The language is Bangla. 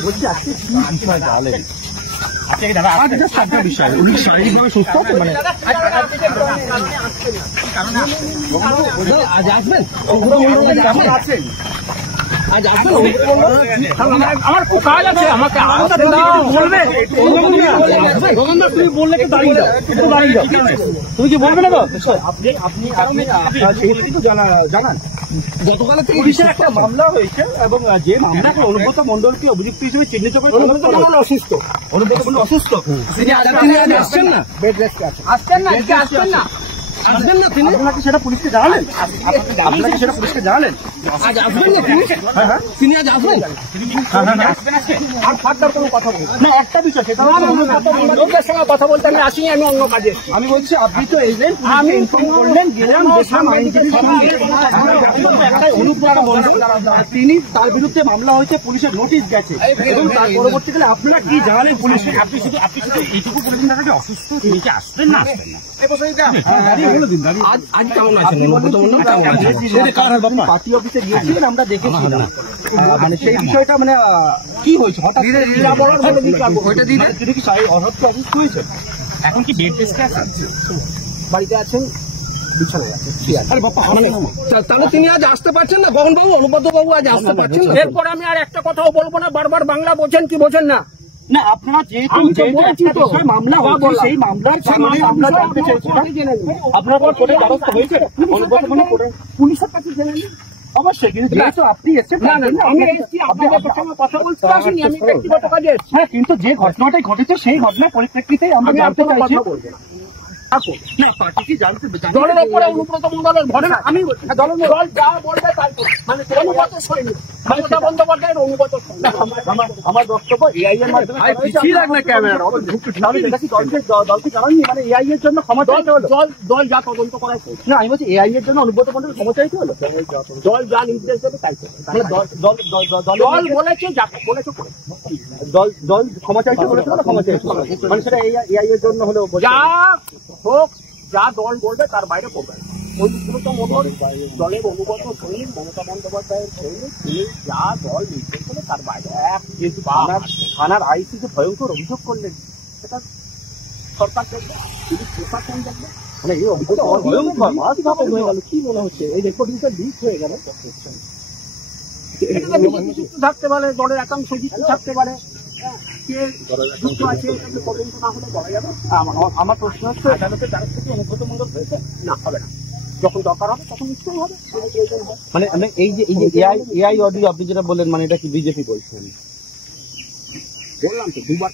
বলছি আজকে কি বিষয় তাহলে বিষয় উনি শারীরিকভাবে সুস্থ মানে আজ আসবেন আছেন আজ আসবেন আমার খুব কাজ আছে আমাকে বলবে তুমি বললে একটু দাঁড়িয়ে যাও একটু দাঁড়িয়ে যাও তুমি কি বলবে না আপনি জানান গতকালের থেকে বিষয়ে একটা মামলা হয়েছে এবং যে মামলা অনুব্রত মন্ডলকে অভিযুক্ত হিসেবে চিহ্নিত করে অসুস্থ অনুব্রত মন্ডল অসুস্থ তিনি আজ আসছেন না বেড রেস্টে আসছেন না আসবেন না আসবেন না তিনি আপনাকে সেটা পুলিশকে জানালেন আপনাকে সেটা পুলিশকে জানালেন আজ আসবেন না তিনি হ্যাঁ তিনি আজ আসবেন আর ফার্দার কোনো কথা বলবেন না একটা বিষয় সেটা লোকের সঙ্গে কথা বলতে আমি আসিনি আমি অন্য কাজে আমি বলছি আপনি তো এলেন আমি ইনফর্ম করলেন গেলাম অনুব্রত মন্ডল তিনি তার বিরুদ্ধে মামলা হয়েছে পুলিশের নোটিশ গেছে এবং তার পরবর্তীকালে আপনারা কি জানালেন পুলিশকে আপনি শুধু এইটুকু বলেছেন যে অসুস্থ তিনি কি আসবেন না আসবেন না পার্টি অফিসে গিয়েছিলেন আমরা দেখেছি মানে সেই বিষয়টা মানে কি হয়েছে হঠাৎ তিনি কি অসুস্থ হয়েছে এখন কি বেড রেস্টে আছেন বাড়িতে আছেন তাহলে তিনি আজ আসতে পারছেন না গগন বাবু অনুব্রত বাবু আজ আসতে পারছেন না এরপরে আমি আর একটা কথাও বলবো না বারবার বাংলা বোঝেন কি বোঝেন না না আপনারা যেহেতু মামলা সেই মামলার মামলা জানতে চাইছিলাম আপনার কোর্টের দ্বারস্থ হয়েছে পুলিশের কাছে জেনে নিন অবশ্যই কিন্তু যেহেতু আপনি এসেছেন আমি কথা বলতে আসিনি আমি ব্যক্তিগত কাজে হ্যাঁ কিন্তু যে ঘটনাটাই ঘটেছে সেই ঘটনার পরিপ্রেক্ষিতেই আমরা জানতে চাইছি না পার্টি কি জানতে দলের উপরে অনুব্রত মন্ডলের ঘরে আমি দল যা বলবে তাই মানে অনুগত সৈনিক মমতা বন্দ্যোপাধ্যায়ের অনুগত আমার বক্তব্য এআই এর মাধ্যমে দলকে জানাননি মানে এআই এর জন্য ক্ষমা চাইতে হলো দল যা তদন্ত করার না আমি বলছি এআই এর জন্য অনুব্রত মন্ডল ক্ষমা চাইতে হলো দল যা নির্দেশ দেবে তাই দল বলেছে যা বলেছে দল ক্ষমা চাইতে বলেছিল ক্ষমা চাইছে মানে সেটা এআই এর জন্য হলেও যা হোক যা দল বলবে তার বাইরে পড়বে অনুব্রত মন্ডল দলের অনুগত সৈনিক মমতা বন্দ্যোপাধ্যায়ের সৈনিক তিনি যা দল নির্দেশ করে তার বাইরে যেহেতু থানার আইসি যে ভয়ঙ্কর অভিযোগ করলেন সেটা সরকার দেখবে পুলিশ প্রশাসন দেখবে মানে এই অভিযোগ হয়ে গেল কি মনে হচ্ছে এই রেকর্ডিংটা লিক হয়ে গেল থাকতে পারে দলের একাংশ থাকতে পারে আমার প্রশ্ন হচ্ছে আদালতের দ্বারা থেকে অনুব্রত মন্ডল হয়েছে না হবে না যখন দরকার হবে তখন নিশ্চয়ই হবে মানে এই যে এআই অডিও আপনি যেটা বললেন মানে এটা কি বিজেপি বলছেন বললাম তো দুবার